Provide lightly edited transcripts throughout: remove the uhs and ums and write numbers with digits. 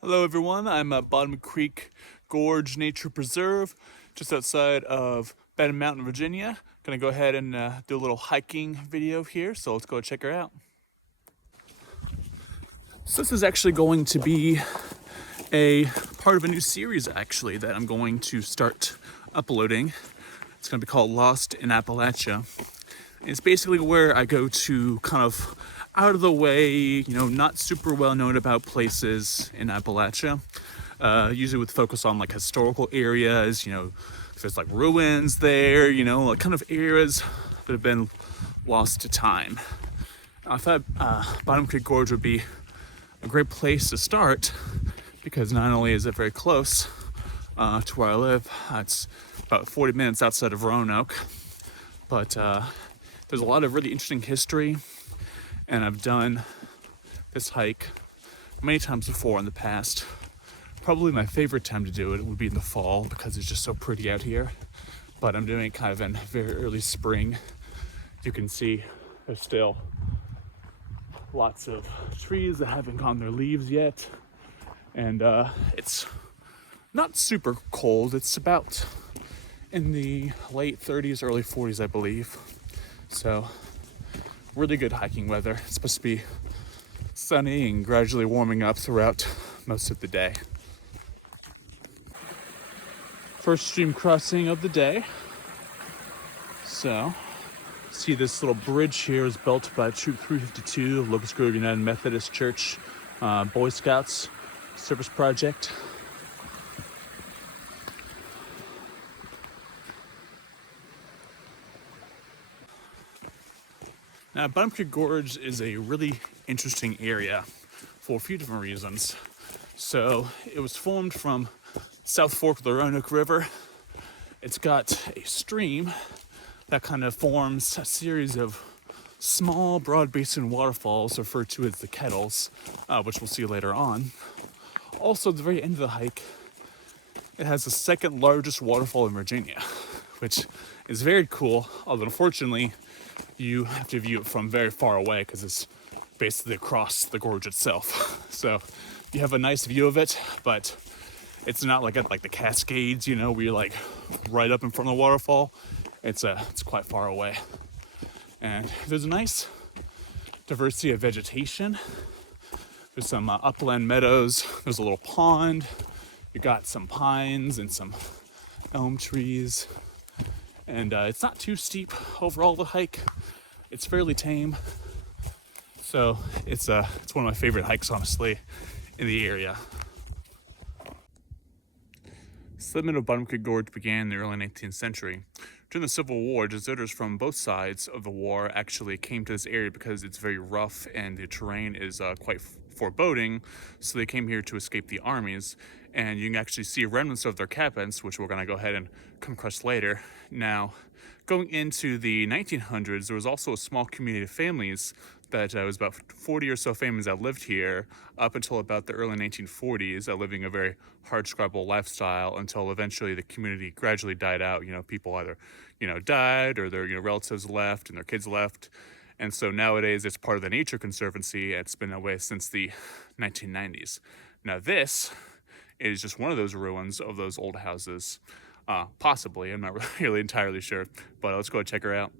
Hello everyone, I'm at Bottom Creek Gorge Nature Preserve, just outside of Benton Mountain, Virginia. Gonna go ahead and do a little hiking video here, so let's go check her out. So this is actually going to be a part of a new series actually that I'm going to start uploading. It's gonna be called Lost in Appalachia. It's basically where I go to kind of out of the way, not super well known about places in Appalachia. Usually with focus on like historical areas, if there's like ruins there, like kind of areas that have been lost to time. I thought Bottom Creek Gorge would be a great place to start because not only is it very close to where I live, it's about 40 minutes outside of Roanoke, but there's a lot of really interesting history, and I've done this hike many times before in the past. Probably my favorite time to do it would be in the fall because it's just so pretty out here, but I'm doing it kind of in very early spring. You can see there's still lots of trees that haven't gotten their leaves yet, and it's not super cold. It's about in the late 30s, early 40s, I believe. So really good hiking weather. It's supposed to be sunny and gradually warming up throughout most of the day. First stream crossing of the day. So see this little bridge here is built by Troop 352 of Locust Grove United Methodist Church, Boy Scouts Service Project. Now, Bottom Creek Gorge is a really interesting area for a few different reasons. So, it was formed from South Fork of the Roanoke River. It's got a stream that kind of forms a series of small, broad basin waterfalls referred to as the Kettles, which we'll see later on. Also, at the very end of the hike, it has the second largest waterfall in Virginia, which is very cool, although unfortunately, you have to view it from very far away because it's basically across the gorge itself. So you have a nice view of it, but it's not like at like the Cascades, where you're like right up in front of the waterfall. It's quite far away. And there's a nice diversity of vegetation. There's some upland meadows. There's a little pond. You got some pines and some elm trees. And it's not too steep overall, the hike. It's fairly tame. So it's one of my favorite hikes, honestly, in the area. Settlement of Bottom Creek Gorge began in the early 19th century. During the Civil War, deserters from both sides of the war actually came to this area because it's very rough and the terrain is quite foreboding, so they came here to escape the armies. And you can actually see remnants of their cabins, which we're going to go ahead and come across later. Now, going into the 1900s, there was also a small community of families that was about 40 or so families that lived here up until about the early 1940s, living a very hardscrabble lifestyle until eventually the community gradually died out. People either, died or their, relatives left and their kids left. And so nowadays it's part of the Nature Conservancy. It's been that way since the 1990s. Now this is just one of those ruins of those old houses. Possibly, I'm not really entirely sure, but let's go check her out.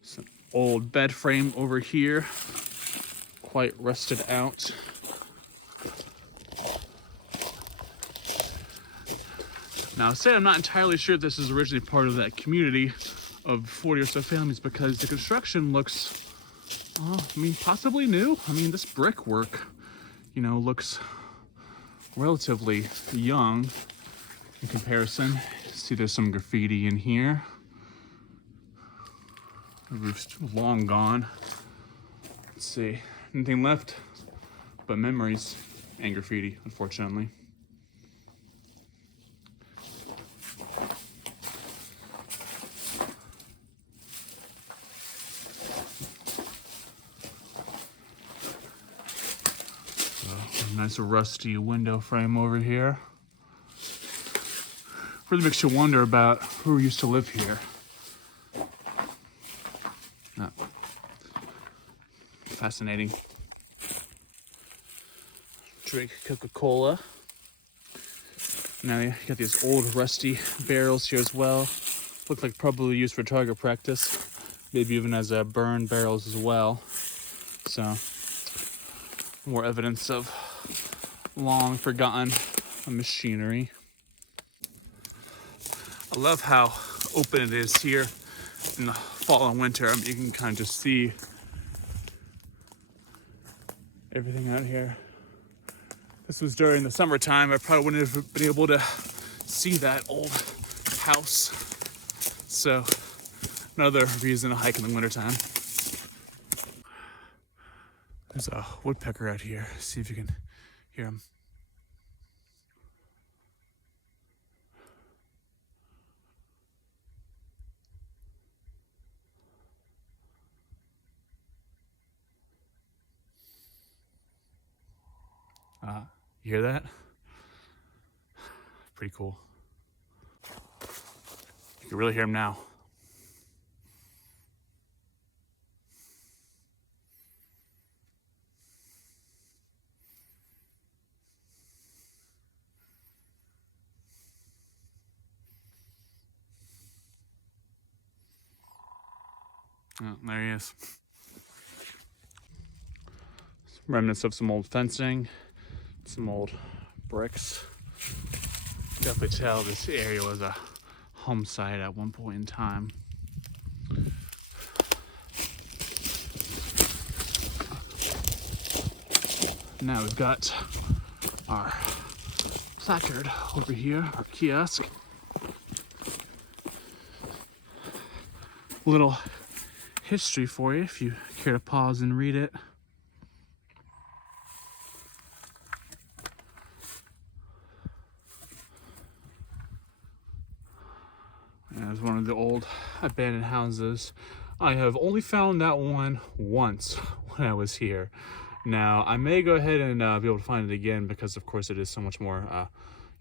Some old bed frame over here, quite rusted out. Now, I say I'm not entirely sure this is originally part of that community of 40 or so families because the construction looks, possibly new. This brickwork, looks relatively young in comparison. See, there's some graffiti in here. The roof's long gone. Let's see, anything left but memories and graffiti, unfortunately. So, nice rusty window frame over here. Really makes you wonder about who used to live here. Fascinating. drink Coca-Cola. Now you got these old rusty barrels here as well. Look like probably used for target practice. Maybe even as burn barrels as well. So more evidence of long forgotten machinery. I love how open it is here in the fall and winter. I mean, you can kind of just see everything out here. This was during the summertime. I probably wouldn't have been able to see that old house. So another reason to hike in the wintertime. There's a woodpecker out here. See if you can hear him. You hear that? Pretty cool. You can really hear him now. Oh, there he is. Remnants of some old fencing, some old bricks. Definitely tell this area was a home site at one point in time. Now we've got our placard over here, our kiosk. Little history for you if you care to pause and read it. It's one of the old abandoned houses. I have only found that one once when I was here. Now, I may go ahead and be able to find it again because, of course, it is so much more,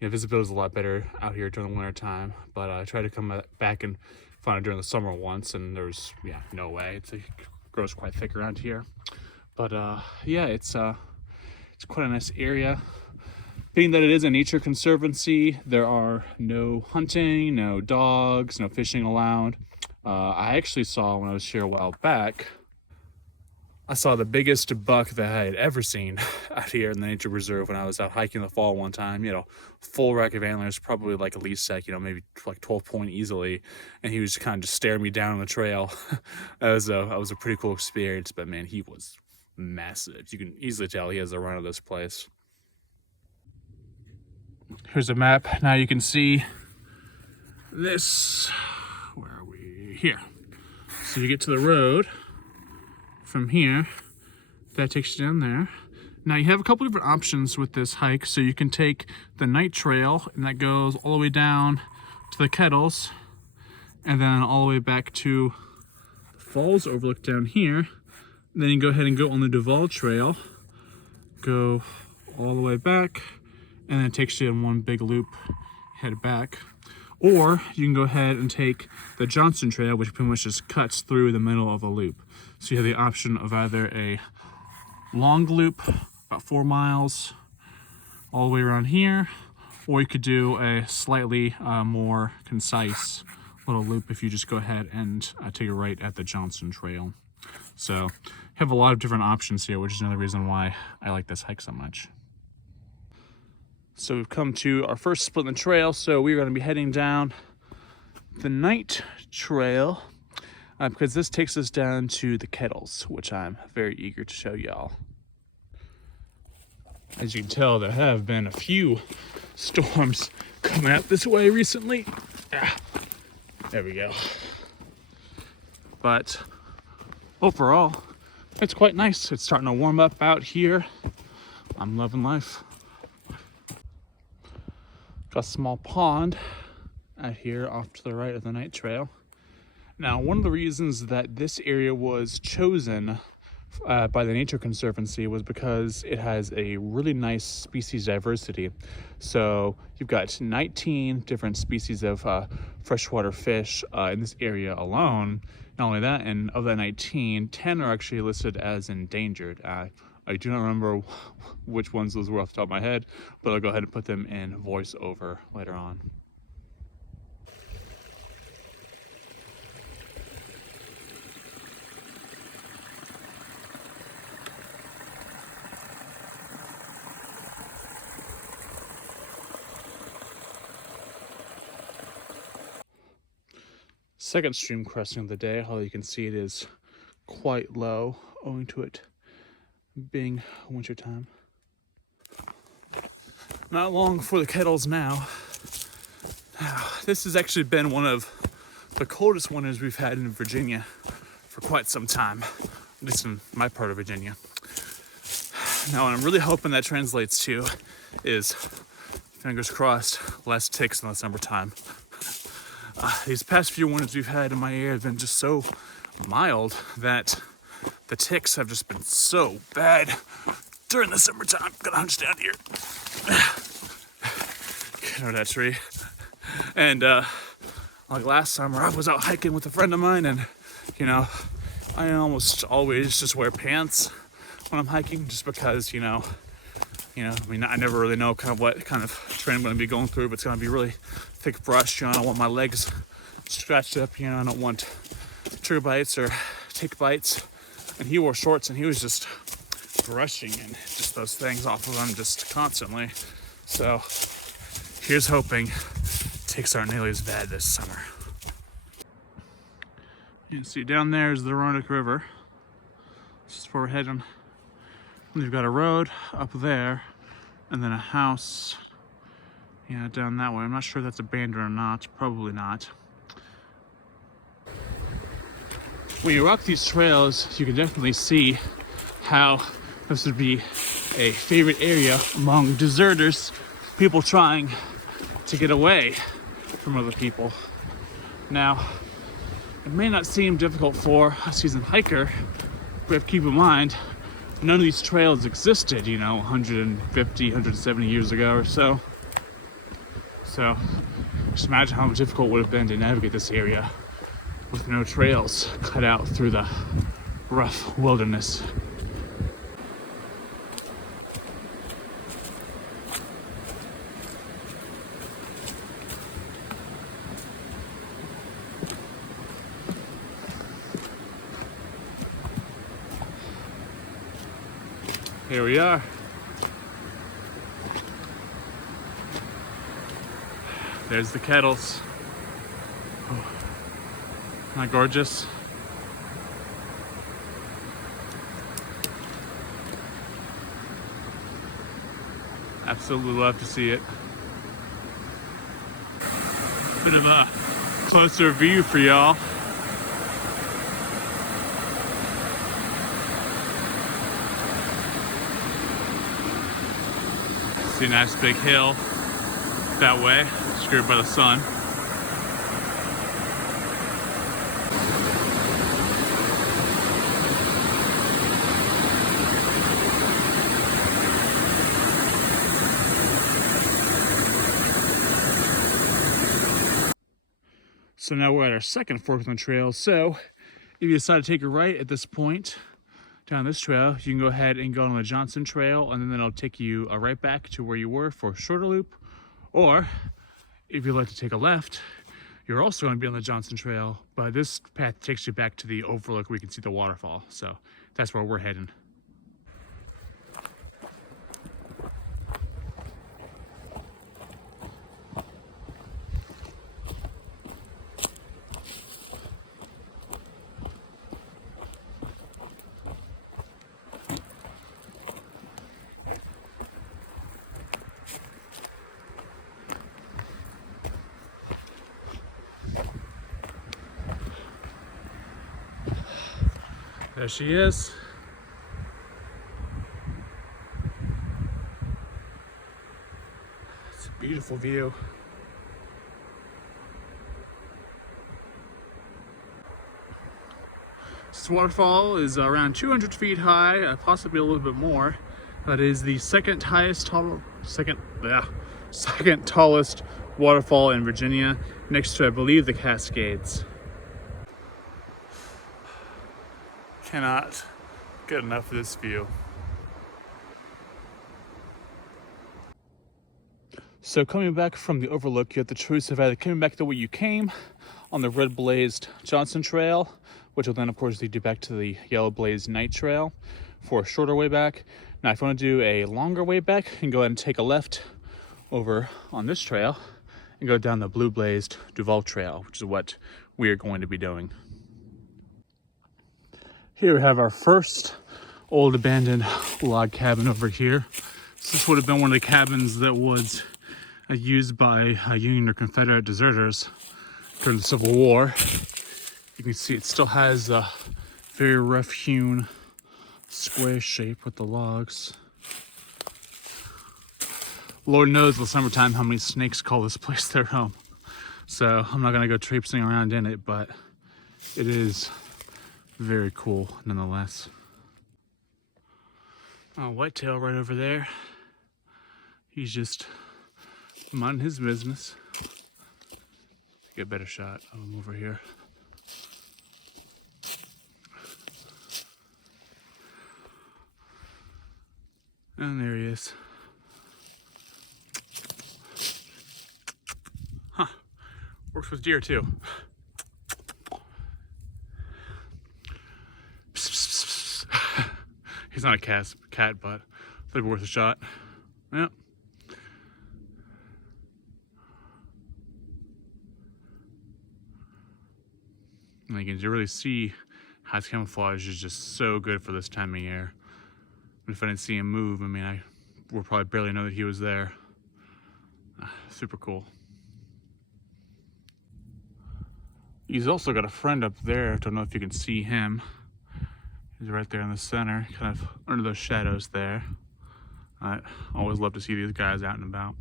visibility is a lot better out here during the winter time. But I tried to come back and find it during the summer once, and there's, no way. It grows quite thick around here. But, it's quite a nice area. Being that it is a nature conservancy, there are no hunting, no dogs, no fishing allowed. I actually saw when I was here a while back, I saw the biggest buck that I had ever seen out here in the nature reserve when I was out hiking in the fall one time. Full rack of antlers, probably like at least maybe like 12 point easily, and he was kind of just staring me down on the trail. That was a pretty cool experience, but man, he was massive. You can easily tell he has the run of this place. Here's a map. Now you can see this. Where are we? Here. So you get to the road from here. That takes you down there. Now you have a couple different options with this hike. So you can take the night trail, and that goes all the way down to the Kettles, and then all the way back to the falls overlook down here. And then you can go ahead and go on the Duval Trail, go all the way back, and then it takes you in one big loop, head back. Or you can go ahead and take the Johnson Trail, which pretty much just cuts through the middle of a loop. So you have the option of either a long loop, about 4 miles, all the way around here, or you could do a slightly more concise little loop if you just go ahead and take a right at the Johnson Trail. So you have a lot of different options here, which is another reason why I like this hike so much. So we've come to our first split in the trail, so we're going to be heading down the night trail because this takes us down to the Kettles, which I'm very eager to show y'all. As you can tell, there have been a few storms coming out this way recently. There we go. But overall, it's quite nice. It's starting to warm up out here. I'm loving life. Got a small pond out here off to the right of the night trail. Now, one of the reasons that this area was chosen by the Nature Conservancy was because it has a really nice species diversity. So you've got 19 different species of freshwater fish in this area alone. Not only that, and of that 19, 10 are actually listed as endangered. I do not remember which ones those were off the top of my head, but I'll go ahead and put them in voiceover later on. Second stream crossing of the day, although you can see it is quite low owing to it being wintertime. Not long before the kettles now. This has actually been one of the coldest winters we've had in Virginia for quite some time, at least in my part of Virginia. Now, what I'm really hoping that translates to is, fingers crossed, less ticks in the summertime. These past few winters we've had in my area have been just so mild that the ticks have just been so bad during the summertime. Gotta hunch down here. Get under that tree. And like last summer, I was out hiking with a friend of mine, and you know, I almost always just wear pants when I'm hiking, just because I mean, I never really know kind of what kind of terrain I'm going to be going through, but it's going to be really thick brush. I don't want my legs scratched up. I don't want trigger bites or tick bites. And he wore shorts, and he was just brushing and just those things off of him just constantly. So here's hoping ticks aren't nearly as bad this summer. You can see down there is the Roanoke River. This is where we're heading. We've got a road up there, and then a house, down that way. I'm not sure if that's abandoned or not. Probably not. When you walk these trails, you can definitely see how this would be a favorite area among deserters, people trying to get away from other people. Now, it may not seem difficult for a seasoned hiker, but keep in mind, none of these trails existed, 150, 170 years ago or so. So, just imagine how difficult it would have been to navigate this area with no trails cut out through the rough wilderness. Here we are. There's the kettles. Oh, isn't that gorgeous? Absolutely love to see it. Bit of a closer view for y'all. See a nice big hill that way, screwed by the sun. So now we're at our second fork in the trail. So if you decide to take a right at this point down this trail, you can go ahead and go on the Johnson Trail, and then it'll take you right back to where you were for a shorter loop. Or if you'd like to take a left, you're also going to be on the Johnson Trail, but this path takes you back to the overlook where you can see the waterfall. So that's where we're heading. There she is. It's a beautiful view. This waterfall is around 200 feet high, possibly a little bit more. That is the second tallest waterfall in Virginia, next to, I believe, the Cascades. Cannot get enough of this view. So coming back from the overlook, you have the choice of either coming back the way you came on the red blazed Johnson Trail, which will then of course lead you back to the yellow blazed Night Trail for a shorter way back. Now if you want to do a longer way back, you can go ahead and take a left over on this trail and go down the blue blazed Duval Trail, which is what we are going to be doing. Here we have our first old abandoned log cabin over here. So this would have been one of the cabins that was used by Union or Confederate deserters during the Civil War. You can see it still has a very rough hewn square shape with the logs. Lord knows in the summertime how many snakes call this place their home. So I'm not gonna go traipsing around in it, but it is very cool nonetheless. Whitetail right over there. He's just minding his business. Get a better shot of him over here. And there he is. Huh. Works with deer too. He's not a cat, but they're worth a shot. Yep. And you can really see how his camouflage is just so good for this time of year. If I didn't see him move, I mean, I would probably barely know that he was there. Super cool. He's also got a friend up there. I don't know if you can see him. He's right there in the center, kind of under those shadows there. I always love to see these guys out and about.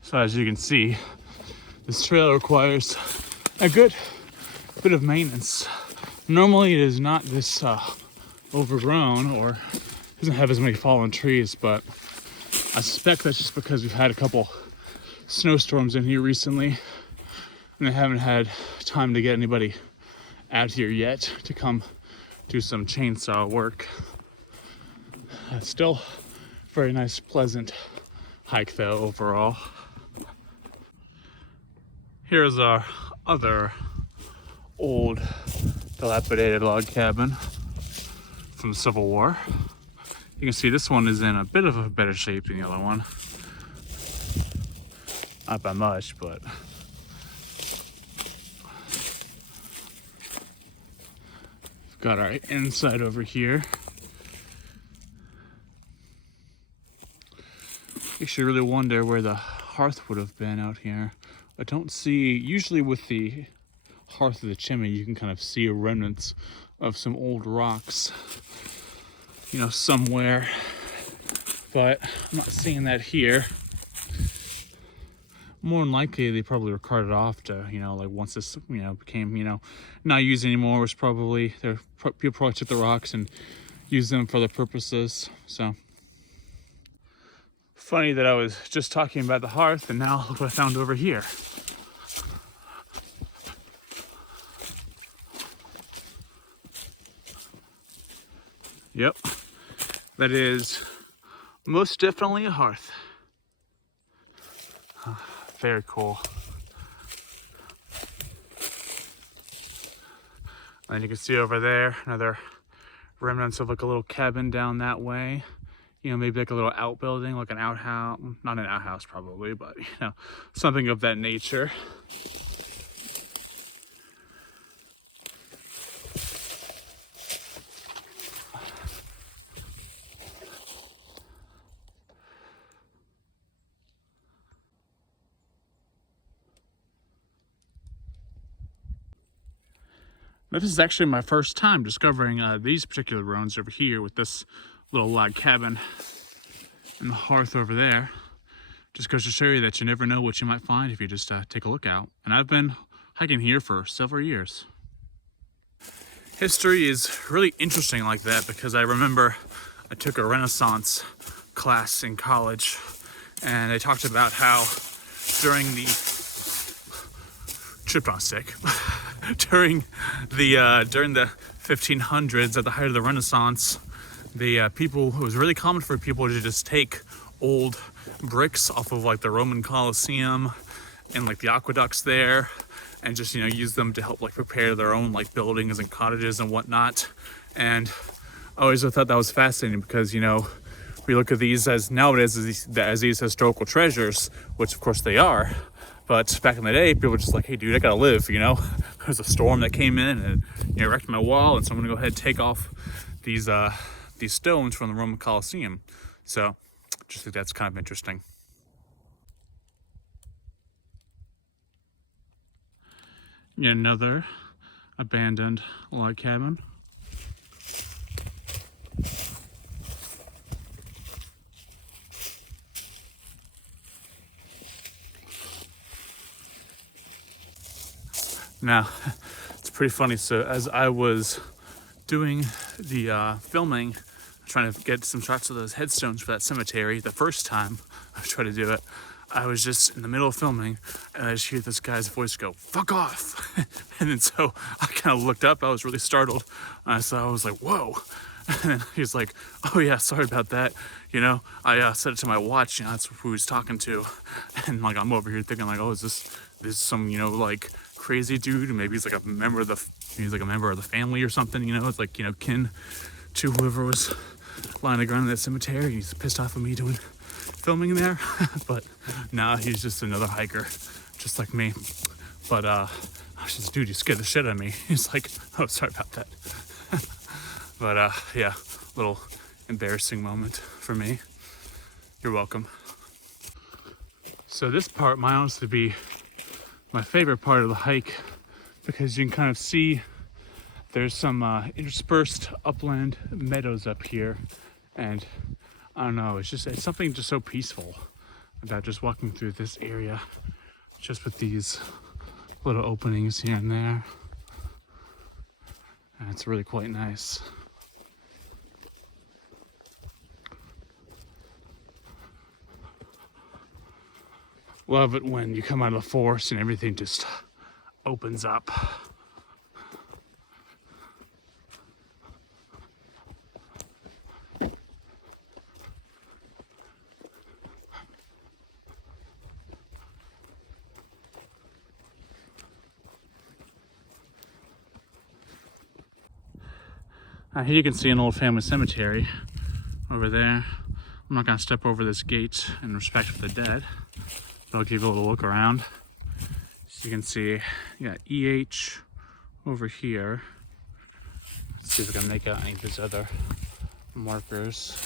So as you can see, this trail requires a good bit of maintenance. Normally it is not this overgrown or doesn't have as many fallen trees, but I suspect that's just because we've had a couple snowstorms in here recently and they haven't had time to get anybody out here yet to come do some chainsaw work. Still very nice, pleasant hike though overall. Here's our other old dilapidated log cabin from the Civil War. You can see this one is in a bit of a better shape than the other one. Not by much, but we've got our inside over here. Makes you really wonder where the hearth would have been out here. I don't see, usually with the hearth of the chimney, you can kind of see remnants of some old rocks, you know, somewhere, but I'm not seeing that here. More than likely, they probably were carted off to, you know, like once this, you know, became, you know, not used anymore, was probably, people probably took the rocks and used them for other purposes, so. Funny that I was just talking about the hearth and now look what I found over here. Yep, that is most definitely a hearth. Very cool. And you can see over there another remnants of like a little cabin down that way. You know, maybe like a little outbuilding, like an outhouse, not an outhouse probably, but you know, something of that nature. This is actually my first time discovering these particular ruins over here with this little log cabin and the hearth over there. Just goes to show you that you never know what you might find if you just take a look out. And I've been hiking here for several years. History is really interesting like that because I remember I took a Renaissance class in college and they talked about how during the tripped on a stick during the 1500s at the height of the Renaissance, the people, it was really common for people to just take old bricks off of like the Roman Colosseum and like the aqueducts there, and just, you know, use them to help like prepare their own like buildings and cottages and whatnot. And I always thought that was fascinating because, you know, we look at these as nowadays as these historical treasures, which of course they are. But back in the day, people were just like, hey, dude, I gotta live, you know? There's a storm that came in and, you know, wrecked my wall, and so I'm gonna go ahead and take off these stones from the Roman Colosseum. So, just think that's kind of interesting. Yet another abandoned log cabin. Now, it's pretty funny. So as I was doing the filming, trying to get some shots of those headstones for that cemetery, the first time I tried to do it, I was just in the middle of filming, and I just hear this guy's voice go, "Fuck off!" And then so I kind of looked up. I was really startled. So I was like, "Whoa!" And then he's like, "Oh yeah, sorry about that. You know, I set it to my watch. You know, that's who he was talking to." And like I'm over here thinking like, "Oh, is this some, you know, like crazy dude? Maybe he's like a member of the family or something. You know, it's like, you know, kin to whoever was lying on the ground in that cemetery. He's pissed off at me doing filming there." But nah, he's just another hiker, just like me. But I was just, dude, you scared the shit out of me. He's like, "Oh, sorry about that." But yeah, little embarrassing moment for me. You're welcome. So this part might honestly be my favorite part of the hike, because you can kind of see there's some interspersed upland meadows up here, and I don't know, it's something just so peaceful about just walking through this area, just with these little openings here and there, and it's really quite nice. Love it when you come out of the forest and everything just opens up. Here you can see an old family cemetery over there. I'm not gonna step over this gate in respect for the dead, but I'll give you a little look around. So you can see, you got EH over here. Let's see if I can make out any of these other markers.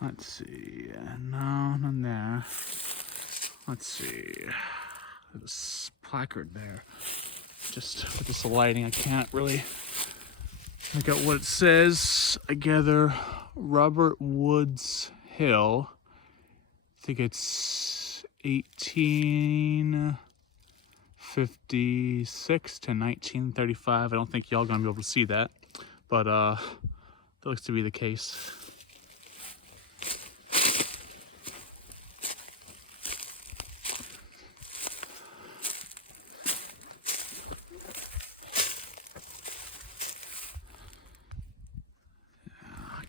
Let's see, no, none there. Let's see, there's a placard there. Just with this lighting, I can't really make out what it says. I gather Robert Woods Hill. I think it's 1856 to 1935. I don't think y'all gonna be able to see that, but that looks to be the case.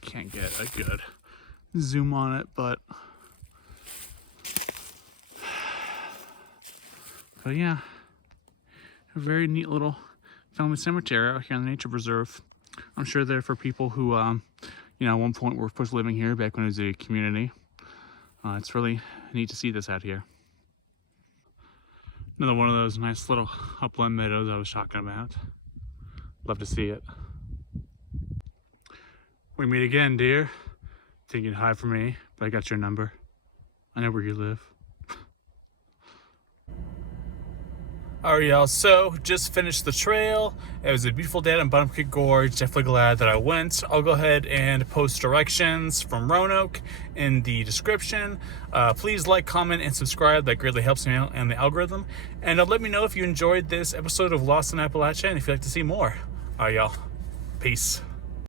Can't get a good zoom on it, but yeah, a very neat little family cemetery out here in the nature preserve. I'm sure they're for people who, you know, at one point were supposed to living here back when it was a community. It's really neat to see this out here. Another one of those nice little upland meadows I was talking about. Love to see it. We meet again, dear. Thinking hi for me, but I got your number. I know where you live. Alright, y'all, so just finished the trail. It was a beautiful day on Bottom Creek Gorge. Definitely glad that I went. I'll go ahead and post directions from Roanoke in the description. Please like, comment, and subscribe. That greatly helps me out and the algorithm. And let me know if you enjoyed this episode of Lost in Appalachia and if you'd like to see more. Alright, y'all. Peace.